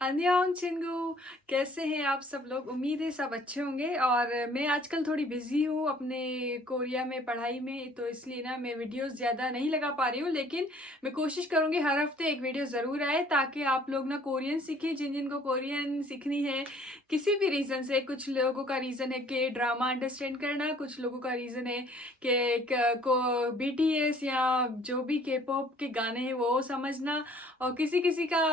अन्योंग चिंगू, कैसे हैं आप सब लोग? उम्मीद है सब अच्छे होंगे। और मैं आजकल थोड़ी बिजी हूँ अपने कोरिया में पढ़ाई में, तो इसलिए ना मैं वीडियोस ज़्यादा नहीं लगा पा रही हूँ। लेकिन मैं कोशिश करूँगी हर हफ्ते एक वीडियो ज़रूर आए, ताकि आप लोग ना कोरियन सीखें, जिन जिनको कोरियन सीखनी है किसी भी रीज़न से। कुछ लोगों का रीज़न है कि ड्रामा अंडरस्टैंड करना, कुछ लोगों का रीज़न है कि को बीटीएस या जो भी के पॉप के गाने हैं वो समझना, और किसी किसी का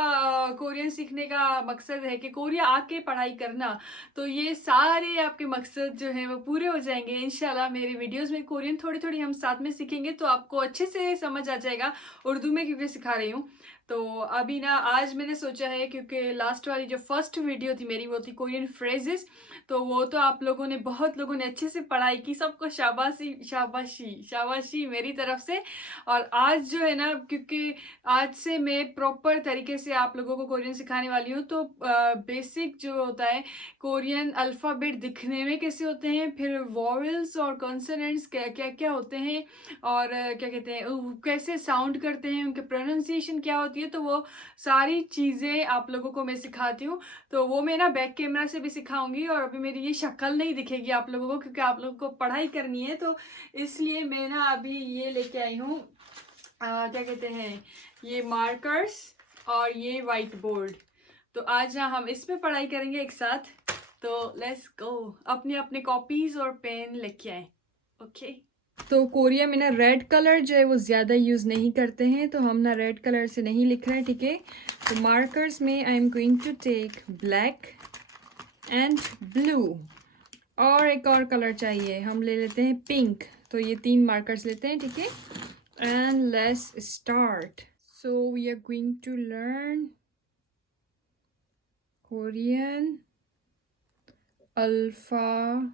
कोरियन सीखने का मकसद है कि कोरिया आके पढ़ाई करना। तो ये सारे आपके मकसद जो हैं वो पूरे हो जाएंगे इंशाल्लाह। मेरी वीडियोस में कोरियन थोड़ी थोड़ी हम साथ में सीखेंगे, तो आपको अच्छे से समझ आ जाएगा, उर्दू में क्योंकि सिखा रही हूँ। तो अभी ना आज मैंने सोचा है, क्योंकि लास्ट वाली जो फर्स्ट वीडियो थी मेरी वो थी कोरियन फ्रेजेस, तो वो तो आप लोगों ने, बहुत लोगों ने अच्छे से पढ़ाई की, सबको शाबाशी शाबाशी शाबाशी मेरी तरफ से। और आज जो है ना, क्योंकि आज से मैं प्रॉपर तरीके से आप लोगों को कोरियन सिखाने वाली हूँ, तो बेसिक जो होता है कोरियन अल्फ़ाबेट दिखने में कैसे होते हैं, फिर वॉवेल्स और कॉन्सोनेंट्स क्या क्या क्या होते हैं, और क्या कहते हैं कैसे साउंड करते हैं, उनके प्रोनाउंसिएशन क्या होती है, तो वो सारी चीज़ें आप लोगों को मैं सिखाती हूँ। तो वो मैं ना बैक कैमरा से भी सिखाऊंगी, और अभी मेरी ये शक्ल नहीं दिखेगी आप लोगों को, क्योंकि आप लोगों को पढ़ाई करनी है, तो इसलिए मैं ना अभी ये लेके आई हूँ, क्या कहते हैं, ये मार्कर्स और ये वाइट बोर्ड। तो आज ना हम इसमें पढ़ाई करेंगे एक साथ। तो लेट्स गो, अपने अपने कॉपीज और पेन लेके आए। ओके। तो कोरिया में ना रेड कलर जो है वो ज़्यादा यूज़ नहीं करते हैं, तो हम ना रेड कलर से नहीं लिख रहे हैं, ठीक है। तो मार्कर्स में I am going to take black and blue, और एक और कलर चाहिए, हम ले लेते हैं पिंक। तो ये 3 मार्कर्स लेते हैं, ठीक है। And let's start. So we are going to learn Korean alphabet.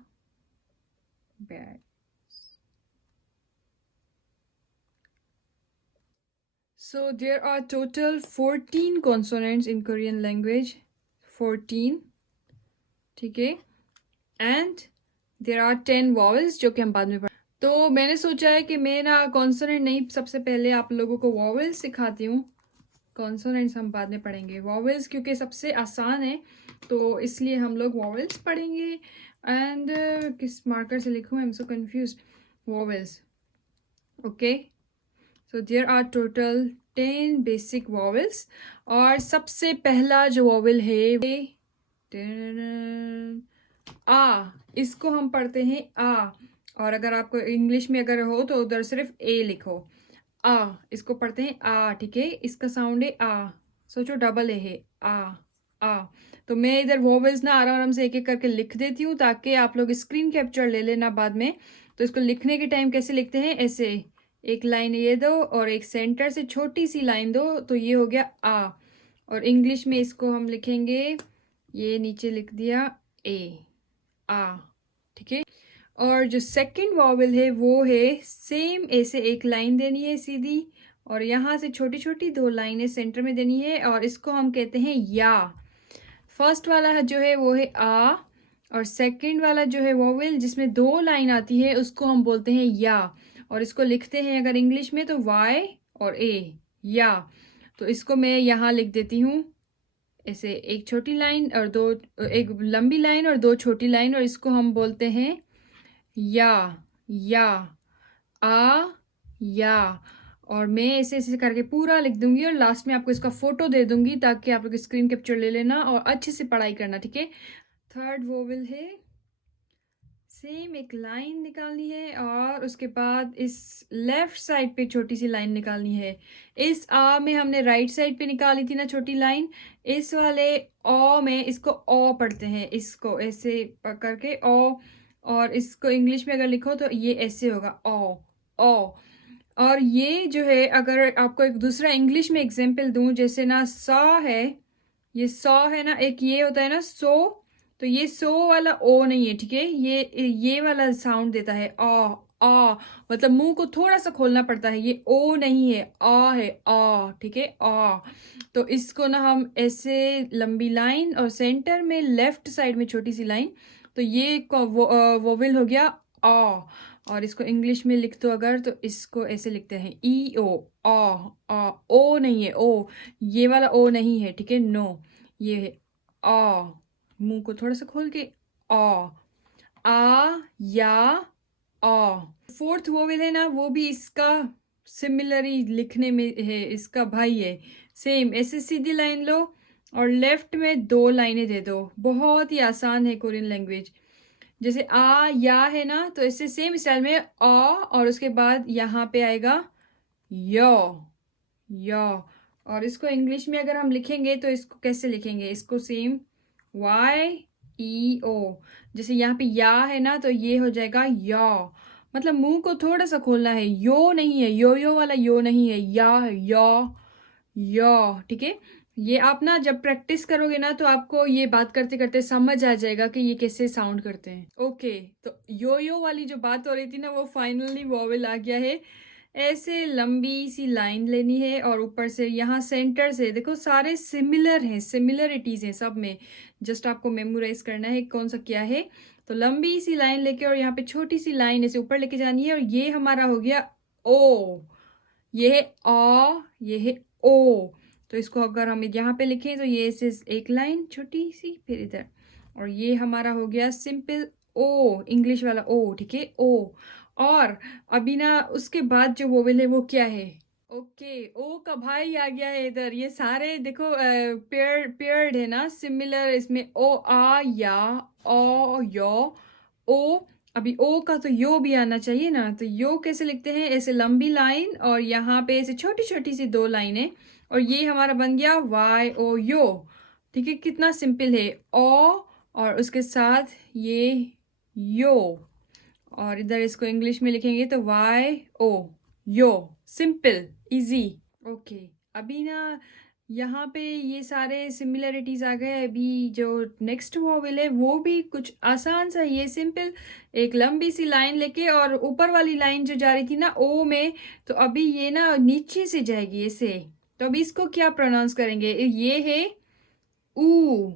So there are total 14 consonants in Korean language. 14, ठीक है। And there are 10 vowels जो कि हम बाद में पढ़। तो मैंने सोचा है कि मैं ना कॉन्सोनेंट नहीं, सबसे पहले आप लोगों को वॉवेल्स सिखाती हूँ, कॉन्सोनेंट्स हम बाद में पढ़ेंगे। वॉवेल्स क्योंकि सबसे आसान है, तो इसलिए हम लोग वॉवेल्स पढ़ेंगे। एंड किस मार्कर से लिखूँ, I am so confuse. Vowels, okay. So there are total 10 basic vowels, और सबसे पहला जो वॉवेल है आ, इसको हम पढ़ते हैं आ। और अगर आपको इंग्लिश में अगर हो तो उधर सिर्फ ए लिखो। आ, इसको पढ़ते हैं आ, ठीक है। इसका साउंड है आ, सोचो डबल ए है आ। आ, तो मैं इधर वोवेल्स ना आराम आराम से एक एक करके लिख देती हूँ, ताकि आप लोग स्क्रीन कैप्चर ले लेना बाद में। तो इसको लिखने के टाइम कैसे लिखते हैं, ऐसे एक लाइन ये दो और एक सेंटर से छोटी सी लाइन दो, तो ये हो गया आ। और इंग्लिश में इसको हम लिखेंगे, ये नीचे लिख दिया ए, आ, ठीक है। और जो सेकंड वॉवेल है वो है सेम, ऐसे एक लाइन देनी है सीधी, और यहाँ से छोटी छोटी 2 लाइनें सेंटर में देनी है, और इसको हम कहते हैं या। फर्स्ट वाला जो है वो है आ, और सेकंड वाला जो है वॉवेल जिसमें 2 लाइन आती है उसको हम बोलते हैं या। और इसको लिखते हैं अगर इंग्लिश में तो वाई और ए, या। तो इसको मैं यहाँ लिख देती हूँ, ऐसे एक छोटी लाइन और 2, एक लंबी लाइन और 2 छोटी लाइन, और इसको हम बोलते हैं या, या, आ, या। और मैं ऐसे ऐसे करके पूरा लिख दूंगी, और लास्ट में आपको इसका फोटो दे दूंगी, ताकि आप लोग स्क्रीन कैप्चर ले लेना और अच्छे से पढ़ाई करना, ठीक है। थर्ड वोवेल है, सेम एक लाइन निकालनी है, और उसके बाद इस लेफ्ट साइड पे छोटी सी लाइन निकालनी है। इस आ में हमने राइट साइड पे निकाली थी ना छोटी लाइन, इस वाले ओ में इसको ओ पढ़ते हैं, इसको ऐसे पकड़ के ओ। और इसको इंग्लिश में अगर लिखो तो ये ऐसे होगा ओ, ओ। और ये जो है, अगर आपको एक दूसरा इंग्लिश में एग्जाम्पल दूं, जैसे ना सॉ है, ये सॉ है ना, एक ये होता है ना सो, तो ये सो वाला ओ नहीं है, ठीक है। ये वाला साउंड देता है आ, आ, मतलब मुंह को थोड़ा सा खोलना पड़ता है, ये ओ नहीं है, आ है, आ, ठीक है, आ। तो इसको ना हम ऐसे लंबी लाइन और सेंटर में लेफ्ट साइड में छोटी सी लाइन, तो ये वोवेल हो गया आ। और इसको इंग्लिश में लिख दो अगर, तो इसको ऐसे लिखते हैं ई ओ, आ, आ। ओ नहीं है, ओ ये वाला ओ नहीं है, ठीक है, नो। ये है आ, मुंह को थोड़ा सा खोल के आ या आ। फोर्थ वोवेल है ना, वो भी इसका सिमिलर लिखने में है, इसका भाई है। सेम ऐसे सीधी लाइन लो और लेफ्ट में 2 लाइनें दे दो। बहुत ही आसान है कोरियन लैंग्वेज। जैसे आ या है ना, तो ऐसे सेम स्टाइल में आ और उसके बाद यहाँ पे आएगा यो, यो। और इसको इंग्लिश में अगर हम लिखेंगे तो इसको कैसे लिखेंगे, इसको सेम YEO। जैसे यहाँ पे या है ना, तो ये हो जाएगा या। मतलब मुंह को थोड़ा सा खोलना है, यो नहीं है, यो वाला यो नहीं है, या है, या। ठीक है, ये आप ना जब प्रैक्टिस करोगे ना, तो आपको ये बात करते करते समझ आ जाएगा कि ये कैसे साउंड करते हैं। ओके, तो यो वाली जो बात हो रही थी ना, वो फाइनली वॉवेल आ गया है। ऐसे लंबी सी लाइन लेनी है और ऊपर से यहाँ सेंटर से देखो सारे सिमिलर हैं, सिमिलरिटीज हैं सब में। जस्ट आपको मेमोराइज करना है कौन सा क्या है। तो लंबी सी लाइन लेके और यहाँ पे छोटी सी लाइन ऐसे ऊपर लेके जानी है, और ये हमारा हो गया ओ। ये है आ, ये है ओ। तो इसको अगर हम यहाँ पे लिखें तो ये ऐसे एक लाइन छोटी सी, फिर इधर, और ये हमारा हो गया सिंपल ओ, इंग्लिश वाला ओ। ठीक है, ओ। और अभी ना उसके बाद जो वोवेल है वो क्या है, ओके, ओ का भाई आ गया है इधर। ये सारे देखो पेयर्ड है ना, सिमिलर। इसमें ओ आ या, ओ यो, ओ। अभी ओ का तो यो भी आना चाहिए ना, तो यो कैसे लिखते हैं, ऐसे लंबी लाइन और यहाँ पे ऐसे छोटी छोटी सी 2 लाइनें, और ये हमारा बन गया YO, यो। ठीक है, कितना सिंपल है, ओ और उसके साथ ये यो। और इधर इसको इंग्लिश में लिखेंगे तो YO, yo. Simple, easy. Okay, अभी ना यहाँ पे ये सारे सिमिलरिटीज आ गए। अभी जो नेक्स्ट वॉवेल है वो भी कुछ आसान सा, ये सिंपल एक लंबी सी लाइन लेके, और ऊपर वाली लाइन जो जा रही थी ना ओ में, तो अभी ये ना नीचे से जाएगी ऐसे। तो अभी इसको क्या प्रोनाउंस करेंगे, ये है ऊ।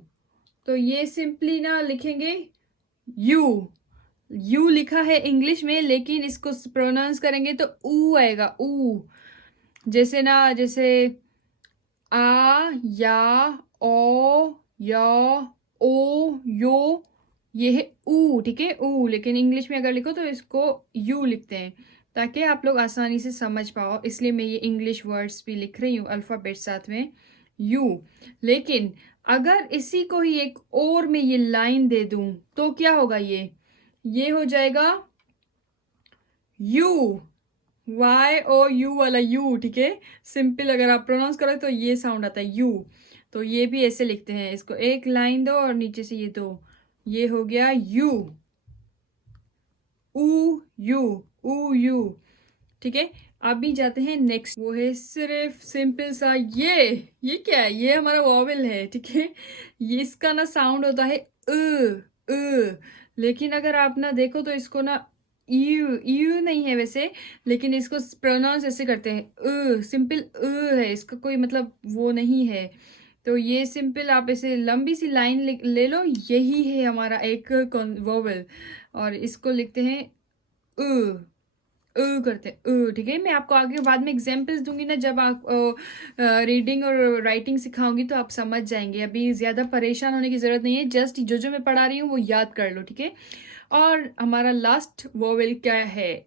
तो ये सिंपली ना लिखेंगे यू लिखा है इंग्लिश में, लेकिन इसको प्रोनाउंस करेंगे तो ऊ आएगा, ऊ। जैसे ना, जैसे आ या, ओ या, ओ यो, ये है ऊ। ठीक है, ऊ। लेकिन इंग्लिश में अगर लिखो तो इसको यू लिखते हैं, ताकि आप लोग आसानी से समझ पाओ। इसलिए मैं ये इंग्लिश वर्ड्स भी लिख रही हूँ अल्फ़ाबेट साथ में, यू। लेकिन अगर इसी को ही एक और में ये लाइन दे दूं तो क्या होगा, ये हो जाएगा यू, YOU वाला यू। ठीक है, सिंपल अगर आप प्रोनाउंस करो तो ये साउंड आता है यू। तो ये भी ऐसे लिखते हैं, इसको एक लाइन दो और नीचे से ये दो, ये हो गया यू, ऊ यू। ठीक है, अभी जाते हैं नेक्स्ट, वो है सिर्फ सिंपल सा ये क्या है, ये हमारा वॉवेल है। ठीक है, ये इसका ना साउंड होता है लेकिन अगर आप ना देखो तो इसको ना यू नहीं है वैसे, लेकिन इसको प्रोनाउंस ऐसे करते हैं, सिंपल है, इसका कोई मतलब वो नहीं है। तो ये सिंपल आप ऐसे लंबी सी लाइन ले लो, यही है हमारा एक वोवेल, और इसको लिखते हैं करते हैं। ठीक है, मैं आपको आगे बाद में एग्जांपल्स दूंगी ना, जब आप रीडिंग और राइटिंग सिखाऊंगी तो आप समझ जाएंगे। अभी ज़्यादा परेशान होने की ज़रूरत नहीं है, जस्ट जो जो मैं पढ़ा रही हूँ वो याद कर लो। ठीक है, और हमारा लास्ट वोवेल क्या है,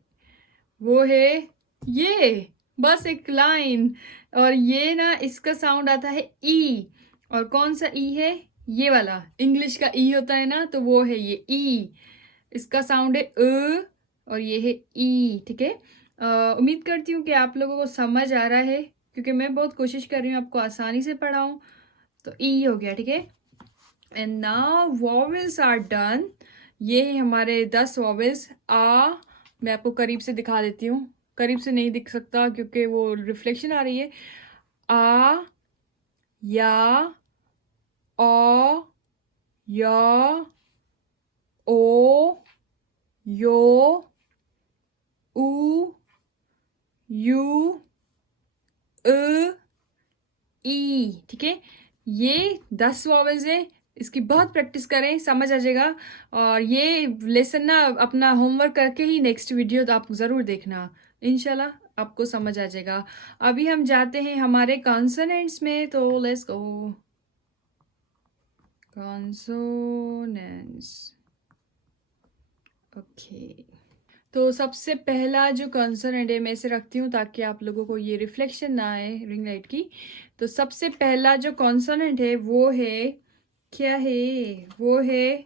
वो है ये, बस एक लाइन। और ये ना इसका साउंड आता है ई, और कौन सा ई है, ये वाला इंग्लिश का ई होता है ना, तो वो है ये ई। इसका साउंड है और ये है ई। ठीक है, उम्मीद करती हूँ कि आप लोगों को समझ आ रहा है, क्योंकि मैं बहुत कोशिश कर रही हूँ आपको आसानी से पढ़ाऊँ। तो ई हो गया। ठीक है, and now vowels are done. ये है हमारे 10 वॉवेल्स। मैं आपको करीब से दिखा देती हूँ, करीब से नहीं दिख सकता क्योंकि वो रिफ्लेक्शन आ रही है। आ या, ओ या, ओ यो, ऊ यू, ई। ठीक है, ये 10 वॉवेल्स है। इसकी बहुत प्रैक्टिस करें, समझ आ जाएगा। और ये लेसन ना अपना होमवर्क करके ही नेक्स्ट वीडियो तो आप ज़रूर देखना, इंशाल्लाह आपको समझ आ जाएगा। अभी हम जाते हैं हमारे कॉन्सोनेंट्स में, तो लेट्स गो। कॉन्सोनेंट्स। ओके, तो सबसे पहला जो कॉन्सोनेंट है मैं इसे रखती हूँ ताकि आप लोगों को ये रिफ्लेक्शन ना आए रिंग लाइट की। तो सबसे पहला जो कॉन्सोनेंट है वो है, क्या है वो है,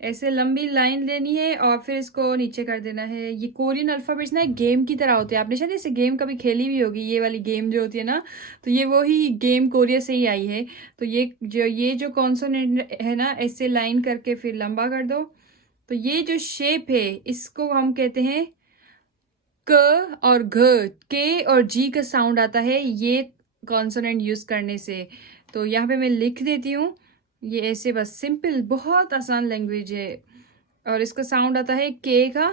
ऐसे लंबी लाइन लेनी है और फिर इसको नीचे कर देना है। ये कोरियन अल्फ़ाबेट्स ना एक गेम की तरह होते हैं, आपने शायद ऐसे गेम कभी खेली भी होगी, ये वाली गेम जो होती है ना, तो ये वही गेम कोरिया से ही आई है। तो ये जो कॉन्सोनेंट है ना, ऐसे लाइन करके फिर लंबा कर दो। तो ये जो शेप है इसको हम कहते हैं क और घ, के और जी का साउंड आता है ये कॉन्सोनेंट यूज़ करने से। तो यहाँ पे मैं लिख देती हूँ, ये ऐसे बस सिंपल, बहुत आसान लैंग्वेज है। और इसका साउंड आता है के का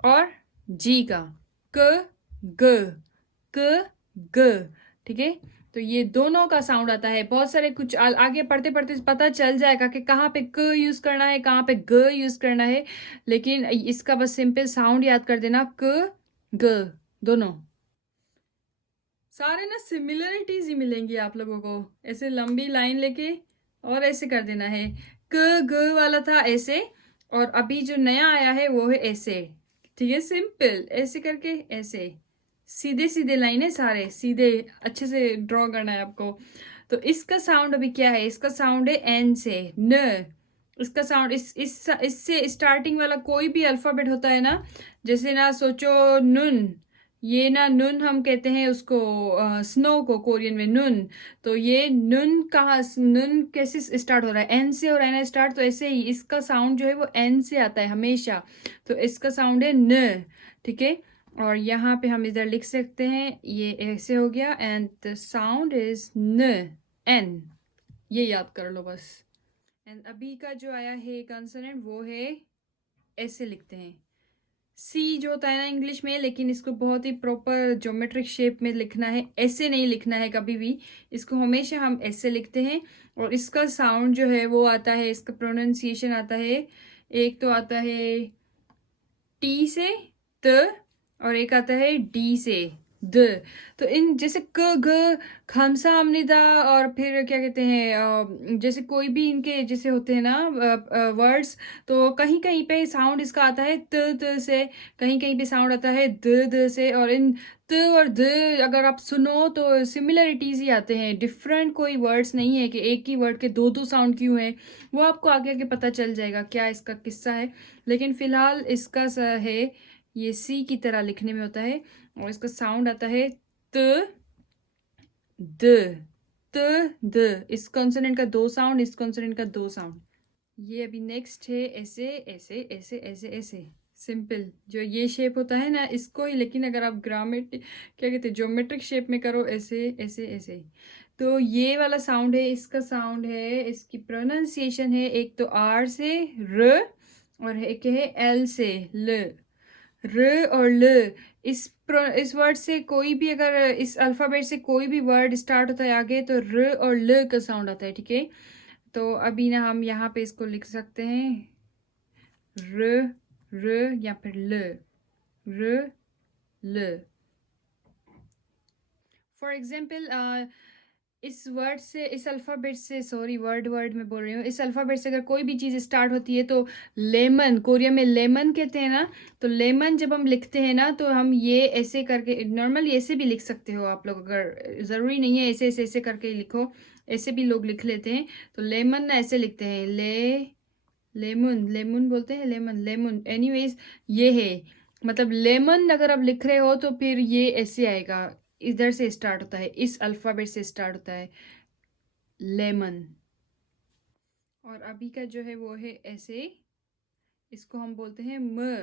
और जी का, क ग, क ग, ठीक है। तो ये दोनों का साउंड आता है। बहुत सारे कुछ आगे पढ़ते पढ़ते पता चल जाएगा कि कहाँ पे क यूज़ करना है, कहाँ पे ग यूज़ करना है, लेकिन इसका बस सिंपल साउंड याद कर देना, क ग, दोनों। सारे ना सिमिलरिटीज ही मिलेंगी आप लोगों को। ऐसे लंबी लाइन लेके और ऐसे कर देना है। क ग वाला था ऐसे, और अभी जो नया आया है वो है ऐसे, ठीक है। सिंपल ऐसे करके, ऐसे सीधे सीधे लाइन है, सारे सीधे, अच्छे से ड्रॉ करना है आपको। तो इसका साउंड अभी क्या है, इसका साउंड है एन से, न। इसका साउंड इससे स्टार्टिंग वाला कोई भी अल्फाबेट होता है ना, जैसे ना सोचो नुन, ये ना नुन हम कहते हैं उसको, स्नो को कोरियन में नुन। तो ये नुन कहाँ, नुन कैसे स्टार्ट हो रहा है, एन से हो रहा है ना स्टार्ट, तो ऐसे ही इसका साउंड जो है वो एन से आता है हमेशा। तो इसका साउंड है न, ठीक है। और यहाँ पे हम इधर लिख सकते हैं, ये ऐसे हो गया, एंड द साउंड इज न, एन, ये याद कर लो बस। एंड अभी का जो आया है कंसोनेंट वो है, ऐसे लिखते हैं, सी जो होता है ना इंग्लिश में, लेकिन इसको बहुत ही प्रॉपर ज्योमेट्रिक शेप में लिखना है, ऐसे नहीं लिखना है कभी भी, इसको हमेशा हम ऐसे लिखते हैं। और इसका साउंड जो है वो आता है, इसका प्रोनाउंसिएशन आता है, एक तो आता है टी से त, और एक आता है डी से द। तो इन जैसे क ग खमसा हमनिदा, और फिर क्या कहते हैं, जैसे कोई भी इनके जैसे होते हैं ना वर्ड्स, तो कहीं कहीं पे साउंड इसका आता है त से, कहीं कहीं पे साउंड आता है द से। और इन त और द अगर आप सुनो तो सिमिलरिटीज ही आते हैं, डिफरेंट कोई वर्ड्स नहीं है कि एक ही वर्ड के दो दो साउंड क्यों है, वो आपको आगे आगे पता चल जाएगा क्या इसका किस्सा है। लेकिन फिलहाल इसका है, ये सी की तरह लिखने में होता है, और इसका साउंड आता है त द, त द। इस कॉन्सोनेंट का दो साउंड, इस कॉन्सोनेंट का दो साउंड। ये अभी नेक्स्ट है ऐसे ऐसे ऐसे ऐसे ऐसे, सिंपल जो ये शेप होता है ना इसको ही, लेकिन अगर आप क्या कहते हैं ज्योमेट्रिक शेप में करो, ऐसे ऐसे ऐसे, तो ये वाला साउंड है, इसका साउंड है, इसकी प्रोनाउंसिएशन है, एक तो आर से र, और एक है एल से ल, र और ल। इस वर्ड से कोई भी, अगर इस अल्फ़ाबेट से कोई भी वर्ड स्टार्ट होता है आगे, तो र और ल का साउंड आता है, ठीक है। तो अभी ना हम यहाँ पे इसको लिख सकते हैं, र र या फिर ल, र ल। फॉर एग्जाम्पल इस वर्ड से, इस अल्फ़ाबेट से, सॉरी वर्ड वर्ड में बोल रही हूँ, इस अल्फ़ाबेट से अगर कोई भी चीज़ स्टार्ट होती है, तो लेमन, कोरिया में लेमन कहते हैं ना, तो लेमन जब हम लिखते हैं ना, तो हम ये ऐसे करके, नॉर्मली ऐसे भी लिख सकते हो आप लोग, अगर ज़रूरी नहीं है ऐसे ऐसे ऐसे करके ही लिखो, ऐसे भी लोग लिख लेते हैं। तो लेमन ना ऐसे लिखते हैं, लेमन, लेमन बोलते हैं, लेमन लेमन, एनीवेज ये है, मतलब लेमन अगर आप लिख रहे हो तो फिर ये ऐसे आएगा, इधर से स्टार्ट होता है, इस अल्फ़ाबेट से स्टार्ट होता है, लेमन। और अभी का जो है वो है ऐसे, इसको हम बोलते हैं म,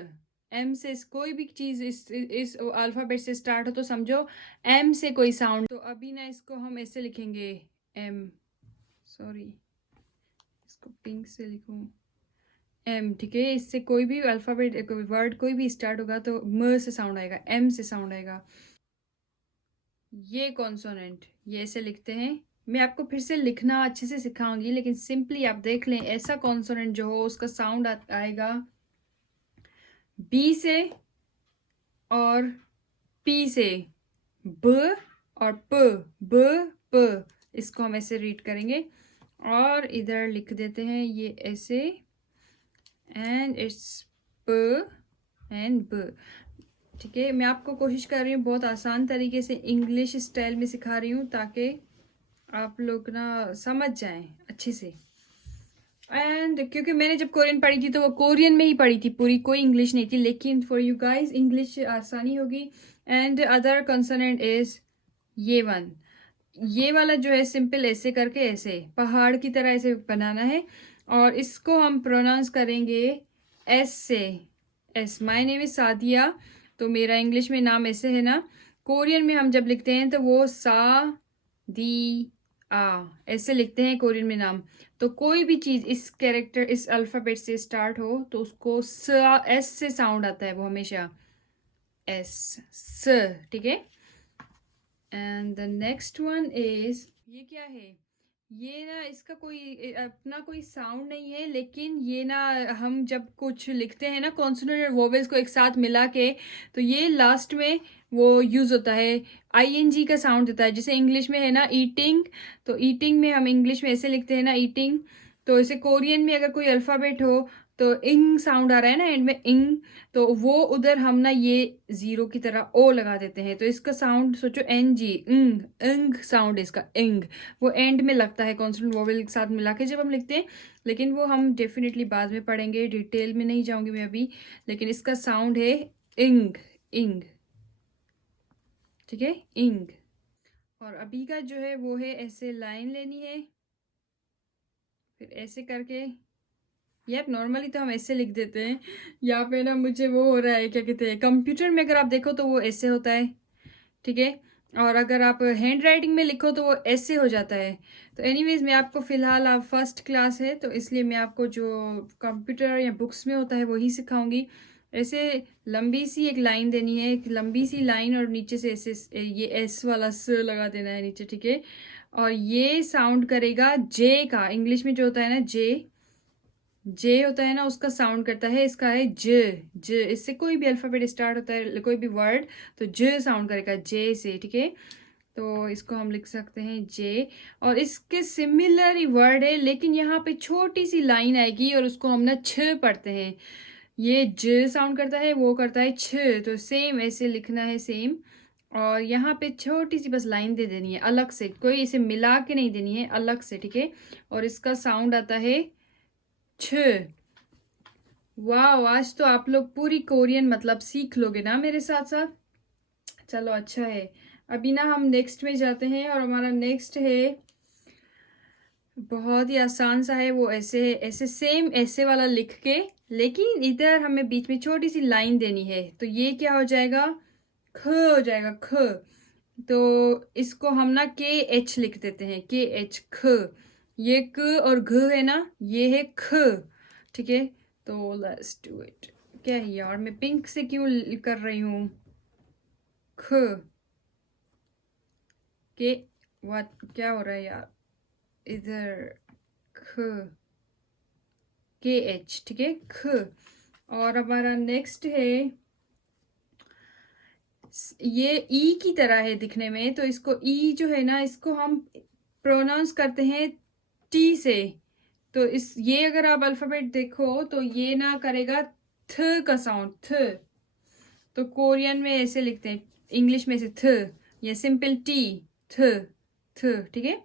एम से कोई भी चीज़ इस अल्फ़ाबेट से स्टार्ट हो तो समझो एम से कोई साउंड। तो अभी ना इसको हम ऐसे लिखेंगे, एम, सॉरी इसको पिंक से लिखूँ, एम, ठीक है। इससे कोई भी अल्फ़ाबेट वर्ड कोई भी स्टार्ट होगा तो म से साउंड आएगा, एम से साउंड आएगा। ये कॉन्सोनेंट ये ऐसे लिखते हैं, मैं आपको फिर से लिखना अच्छे से सिखाऊंगी, लेकिन सिंपली आप देख लें, ऐसा कॉन्सोनेंट जो हो उसका साउंड आएगा बी से और पी से, ब और प, ब प, इसको हम ऐसे रीड करेंगे, और इधर लिख देते हैं ये ऐसे, एंड इट्स प एंड ब। ठीक है, मैं आपको कोशिश कर रही हूँ बहुत आसान तरीके से इंग्लिश स्टाइल में सिखा रही हूँ ताकि आप लोग ना समझ जाएं अच्छे से। एंड क्योंकि मैंने जब कोरियन पढ़ी थी तो वो कोरियन में ही पढ़ी थी पूरी, कोई इंग्लिश नहीं थी, लेकिन फॉर यू गाइस इंग्लिश आसानी होगी। एंड अदर कंसोनेंट इज ये वन, ये वाला जो है सिंपल ऐसे करके ऐसे पहाड़ की तरह ऐसे बनाना है, और इसको हम प्रोनाउंस करेंगे एस से। S, my name is Sadia, तो मेरा इंग्लिश में नाम ऐसे है ना, कोरियन में हम जब लिखते हैं तो वो सा दी आ ऐसे लिखते हैं कोरियन में नाम। तो कोई भी चीज़ इस कैरेक्टर इस अल्फ़ाबेट से स्टार्ट हो तो उसको स एस से साउंड आता है वो हमेशा, एस, स। ठीक है, and the next one is ये क्या है, ये ना इसका कोई अपना कोई साउंड नहीं है, लेकिन ये ना हम जब कुछ लिखते हैं ना कॉन्सोनेंट और वोवेल्स को एक साथ मिला के, तो ये लास्ट में वो यूज़ होता है, आईएनजी का साउंड देता है। जैसे इंग्लिश में है ना ईटिंग, तो ईटिंग में हम इंग्लिश में ऐसे लिखते हैं ना ईटिंग, तो ऐसे कोरियन में अगर कोई अल्फ़ाबेट हो तो इंग साउंड आ रहा है ना एंड में इंग, तो वो उधर हम ना ये ज़ीरो की तरह ओ लगा देते हैं, तो इसका साउंड सोचो एन जी, इंग, इंग साउंड इसका, इंग। वो एंड में लगता है कॉन्सोनेंट वोवेल के साथ मिला के जब हम लिखते हैं, लेकिन वो हम डेफिनेटली बाद में पढ़ेंगे, डिटेल में नहीं जाऊंगी मैं अभी, लेकिन इसका साउंड है इंग, इंग। ठीक है, इंग। और अभी का जो है वो है ऐसे लाइन लेनी है, फिर ऐसे करके, यार नॉर्मली तो हम ऐसे लिख देते हैं, यहाँ पे ना मुझे वो हो रहा है क्या कहते हैं, कंप्यूटर में अगर आप देखो तो वो ऐसे होता है। ठीक है, और अगर आप हैंड राइटिंग में लिखो तो वो ऐसे हो जाता है। तो एनीवेज मैं आपको फ़िलहाल, आप फर्स्ट क्लास है तो इसलिए मैं आपको जो कंप्यूटर या बुक्स में होता है वही सिखाऊंगी। ऐसे लंबी सी एक लाइन देनी है, एक लंबी सी लाइन, और नीचे से ऐसे ये एस वाला स लगा देना है नीचे। ठीक है, और ये साउंड करेगा जे का, इंग्लिश में जो होता है ना जे, जे होता है ना उसका साउंड करता है, इसका है ज, ज। इससे कोई भी अल्फ़ाबेट स्टार्ट होता है कोई भी वर्ड तो ज साउंड करेगा जे से। ठीक है, तो इसको हम लिख सकते हैं जे, और इसके सिमिलर ही वर्ड है लेकिन यहाँ पे छोटी सी लाइन आएगी और उसको हम ना छ पढ़ते हैं। ये ज साउंड करता है, वो करता है छ, तो सेम ऐसे लिखना है सेम, और यहाँ पे छोटी सी बस लाइन दे देनी है अलग से, कोई इसे मिला के नहीं देनी है, अलग से। ठीक है, और इसका साउंड आता है छ। वाह, आज तो आप लोग पूरी कोरियन मतलब सीख लोगे ना मेरे साथ साथ। चलो अच्छा है, अभी ना हम नेक्स्ट में जाते हैं, और हमारा नेक्स्ट है बहुत ही आसान सा है, वो ऐसे है, ऐसे सेम ऐसे वाला लिख के, लेकिन इधर हमें बीच में छोटी सी लाइन देनी है, तो ये क्या हो जाएगा, ख हो जाएगा, ख। तो इसको हम ना के एच लिख देते हैं, के एच, ख। ये क और घ है ना, ये है ख। ठीक है, तो लेट्स डू इट। क्या है यार, मैं पिंक से क्यों कर रही हूँ, ख के, व्हाट, क्या हो रहा है यार इधर, ख, के एच। ठीक है, ख। और हमारा नेक्स्ट है, ये ई की तरह है दिखने में, तो इसको ई जो है ना इसको हम प्रोनाउंस करते हैं टी से। तो इस ये अगर आप अल्फ़ाबेट देखो तो ये ना करेगा थ का साउंड, थ। तो कोरियन में ऐसे लिखते हैं, इंग्लिश में से थ, या सिंपल टी, थ, थ। ठीक है,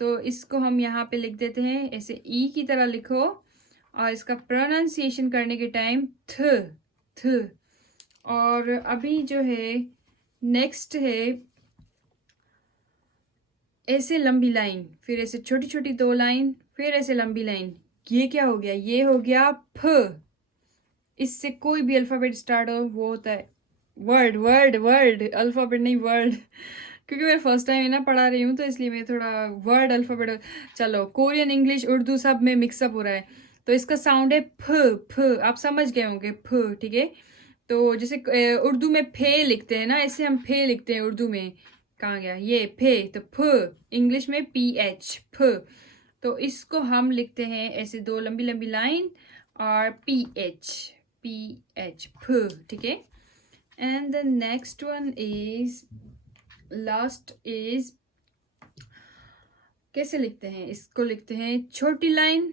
तो इसको हम यहाँ पे लिख देते हैं ऐसे ई की तरह लिखो, और इसका प्रोनाउंसिएशन करने के टाइम थ, थ। और अभी जो है नेक्स्ट है ऐसे लंबी लाइन, फिर ऐसे छोटी छोटी दो लाइन, फिर ऐसे लंबी लाइन। ये क्या हो गया, ये हो गया फ। इससे कोई भी अल्फ़ाबेट स्टार्ट हो वो होता है वर्ड, वर्ड, वर्ड, अल्फ़ाबेट नहीं वर्ड। क्योंकि मैं फर्स्ट टाइम ना पढ़ा रही हूँ तो इसलिए मैं थोड़ा वर्ड अल्फ़ाबेट, चलो कोरियन इंग्लिश उर्दू सब में मिक्सअप हो रहा है। तो इसका साउंड है फ, फ, आप समझ गए होंगे, फ। ठीक है, तो जैसे उर्दू में फे लिखते हैं ना, ऐसे हम फे लिखते हैं उर्दू में, कहाँ गया ये फे, तो फ, इंग्लिश में पी एच, फ। तो इसको हम लिखते हैं ऐसे दो लंबी लंबी लाइन, और पी एच, पी एच, फ। ठीक है, and the next one is, last is कैसे लिखते हैं? इसको लिखते हैं छोटी लाइन,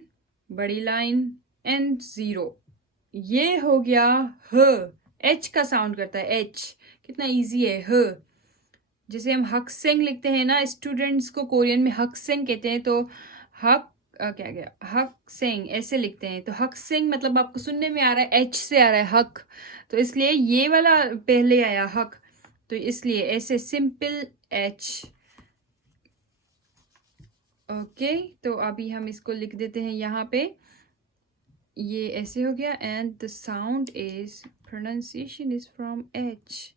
बड़ी लाइन एंड ज़ीरो। ये हो गया ह। एच का साउंड करता है, एच। कितना इजी है, ह। जैसे हम हक्सेंग लिखते हैं ना, स्टूडेंट्स को कोरियन में हक्सेंग कहते हैं, तो क्या गया, हक्सेंग ऐसे लिखते हैं। तो हक्सेंग मतलब आपको सुनने में आ रहा है एच से आ रहा है हक, तो इसलिए ये वाला पहले आया हक, तो इसलिए ऐसे सिंपल एच। ओके, तो अभी हम इसको लिख देते हैं यहाँ पे, ये ऐसे हो गया। And the sound is, pronunciation is from H.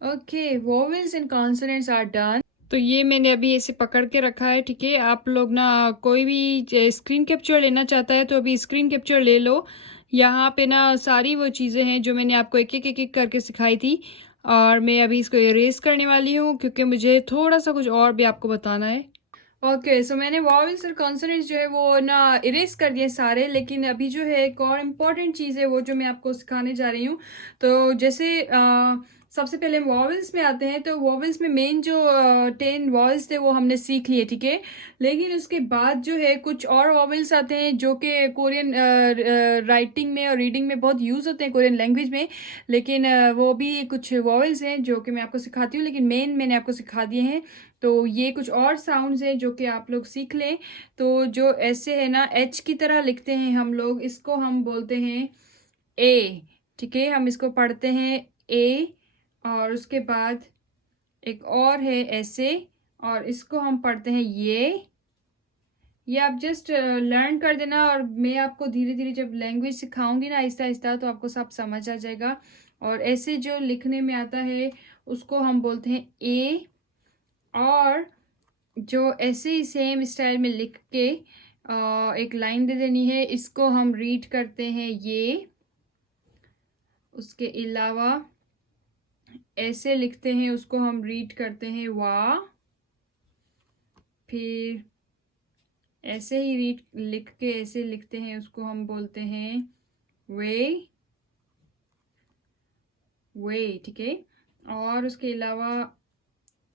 Okay, vowels and consonants are done. तो ये मैंने अभी ऐसे पकड़ के रखा है, ठीक है। आप लोग ना कोई भी स्क्रीन कैप्चर लेना चाहता है तो अभी स्क्रीन कैप्चर ले लो। यहाँ पे ना सारी वो चीज़ें हैं जो मैंने आपको एक एक एक एक करके सिखाई थी, और मैं अभी इसको इरेज करने वाली हूँ क्योंकि मुझे थोड़ा सा कुछ और भी आपको बताना है। ओके, सो मैंने वॉवेल्स और कॉन्सोनेंट्स जो है वो ना इरेज कर दिए सारे, लेकिन अभी जो है एक और इम्पॉर्टेंट चीज़ है वो जो मैं आपको सिखाने जा रही हूँ। तो जैसे सबसे पहले हम वॉवेल्स में आते हैं, तो वॉवेल्स में मेन जो 10 वॉवेल्स थे वो हमने सीख लिए, ठीक है। लेकिन उसके बाद जो है कुछ और वॉवेल्स आते हैं जो कि कोरियन राइटिंग में और रीडिंग में बहुत यूज़ होते हैं, कोरियन लैंग्वेज में। लेकिन वो भी कुछ वॉवेल्स हैं जो कि मैं आपको सिखाती हूँ, लेकिन मेन मैंने आपको सिखा दिए हैं। तो ये कुछ और साउंड्स हैं जो कि आप लोग सीख लें। तो जो ऐसे है ना, एच की तरह लिखते हैं हम लोग, इसको हम बोलते हैं ए, ठीक है। हम इसको पढ़ते हैं ए, और उसके बाद एक और है ऐसे, और इसको हम पढ़ते हैं ये आप जस्ट लर्न कर देना, और मैं आपको धीरे धीरे जब लैंग्वेज सिखाऊंगी ना आहिस्ता आहिस्ता, तो आपको सब समझ आ जाएगा। और ऐसे जो लिखने में आता है उसको हम बोलते हैं ए। और जो ऐसे ही सेम स्टाइल में लिख के एक लाइन दे देनी है, इसको हम रीड करते हैं ये। उसके अलावा ऐसे लिखते हैं, उसको हम रीड करते हैं वाह। फिर ऐसे ही लिख के ऐसे लिखते हैं, उसको हम बोलते हैं वे वे, ठीक है। और उसके अलावा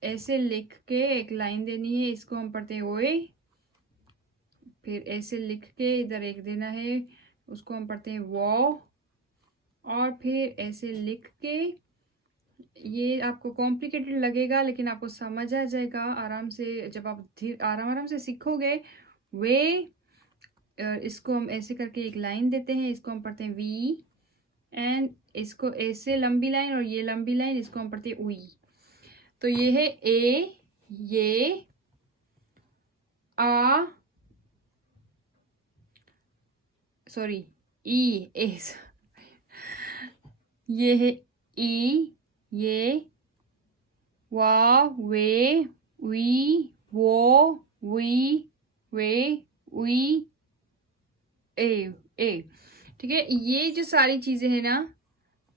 ऐसे लिख के एक लाइन देनी है, इसको हम पढ़ते हैं ओए। फिर ऐसे लिख के इधर एक देना है, उसको हम पढ़ते हैं वो। और फिर ऐसे लिख के, ये आपको कॉम्प्लिकेटेड लगेगा लेकिन आपको समझ आ जाएगा आराम से जब आप आराम आराम से सीखोगे। वे, इसको हम ऐसे करके एक लाइन देते हैं, इसको हम पढ़ते हैं वी। एंड इसको ऐसे लंबी लाइन और ये लंबी लाइन, इसको हम पढ़ते हैं उई। तो ये है ए, ये आ, सॉरी ई, ए, ये है ई, ये वा, वे, वी, वो, वी, वे, वी, ए, ठीक है। ये जो सारी चीज़ें हैं ना,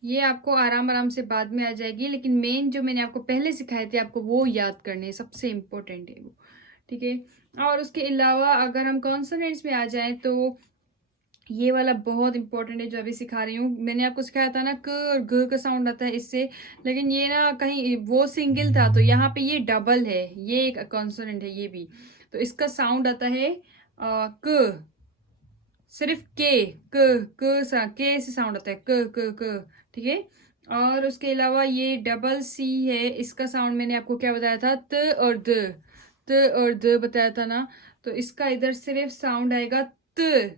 ये आपको आराम आराम से बाद में आ जाएगी, लेकिन मेन जो मैंने आपको पहले सिखाए थे आपको वो याद करने, सबसे इम्पोर्टेंट है वो, ठीक है। और उसके अलावा अगर हम कॉन्सोनेंट्स में आ जाएं, तो ये वाला बहुत इंपॉर्टेंट है जो अभी सिखा रही हूँ। मैंने आपको सिखाया था ना क और घ का साउंड आता है इससे, लेकिन ये ना कहीं वो सिंगल था, तो यहाँ पे ये डबल है, ये एक कॉन्सोनेंट है ये भी। तो इसका साउंड आता है क, सिर्फ के से साउंड आता है क, ठीक है। और उसके अलावा ये डबल सी है, इसका साउंड मैंने आपको क्या बताया था, त और द बताया था ना। तो इसका इधर सिर्फ साउंड आएगा त,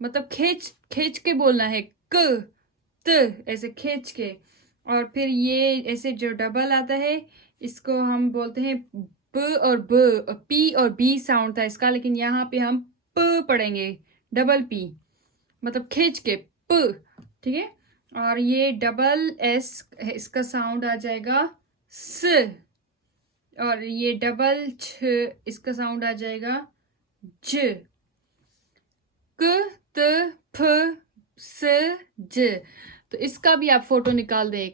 मतलब खींच खींच के बोलना है, क त, ऐसे खींच के। और फिर ये ऐसे जो डबल आता है, इसको हम बोलते हैं पी और बी साउंड था इसका, लेकिन यहाँ पे हम प पढ़ेंगे, डबल पी, मतलब खींच के प, ठीक है। और ये डबल एस, इसका साउंड आ जाएगा स। और ये डबल छ, इसका साउंड आ जाएगा ज। क त फ स ज। तो इसका भी आप फोटो निकाल दें।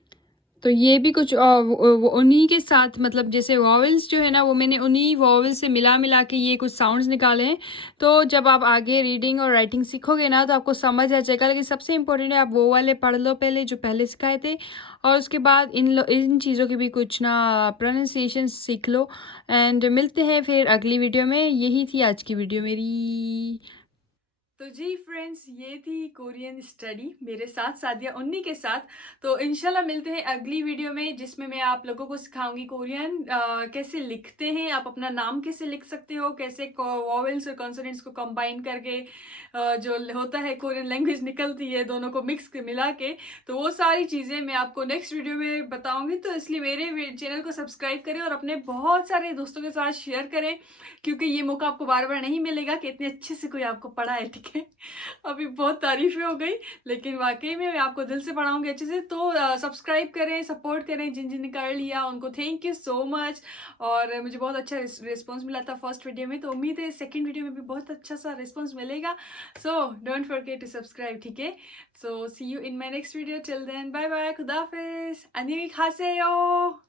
तो ये भी कुछ वो उन्हीं के साथ मतलब जैसे वॉवेल्स जो है ना वो मैंने उन्हीं वॉवेल से मिला के ये कुछ साउंड्स निकाले हैं। तो जब आप आगे रीडिंग और राइटिंग सीखोगे ना तो आपको समझ आ जाएगा। लेकिन सबसे इम्पोर्टेंट है आप वो वाले पढ़ लो पहले जो पहले सिखाए थे, और उसके बाद इन चीज़ों की भी कुछ ना प्रोनाउंसिएशन सीख लो। एंड मिलते हैं फिर अगली वीडियो में। यही थी आज की वीडियो मेरी। तो जी फ्रेंड्स, ये थी कोरियन स्टडी मेरे साथ सादिया उन्नी के साथ। तो इंशाल्लाह मिलते हैं अगली वीडियो में जिसमें मैं आप लोगों को सिखाऊंगी कोरियन कैसे लिखते हैं, आप अपना नाम कैसे लिख सकते हो, कैसे वॉवेल्स और कॉन्सोनेंट्स को कंबाइन करके जो होता है कोरियन लैंग्वेज निकलती है दोनों को मिक्स के मिला के। तो वो सारी चीज़ें मैं आपको नेक्स्ट वीडियो में बताऊंगी। तो इसलिए मेरे चैनल को सब्सक्राइब करें और अपने बहुत सारे दोस्तों के साथ शेयर करें, क्योंकि ये मौका आपको बार बार नहीं मिलेगा कि इतने अच्छे से कोई आपको पढ़ाए। ठीक है, अभी बहुत तारीफें हो गई, लेकिन वाकई में मैं आपको दिल से पढ़ाऊंगी अच्छे से। तो सब्सक्राइब करें, सपोर्ट करें, जिन जिन ने कर लिया उनको थैंक यू सो मच। और मुझे बहुत अच्छा रिस्पॉन्स मिला था फर्स्ट वीडियो में, तो उम्मीद है सेकंड वीडियो में भी बहुत अच्छा सा रिस्पॉन्स मिलेगा। So don't forget to subscribe, ठीक है। So see you in my next video, till then bye bye, खुदा हाफिज, 안녕히 가세요।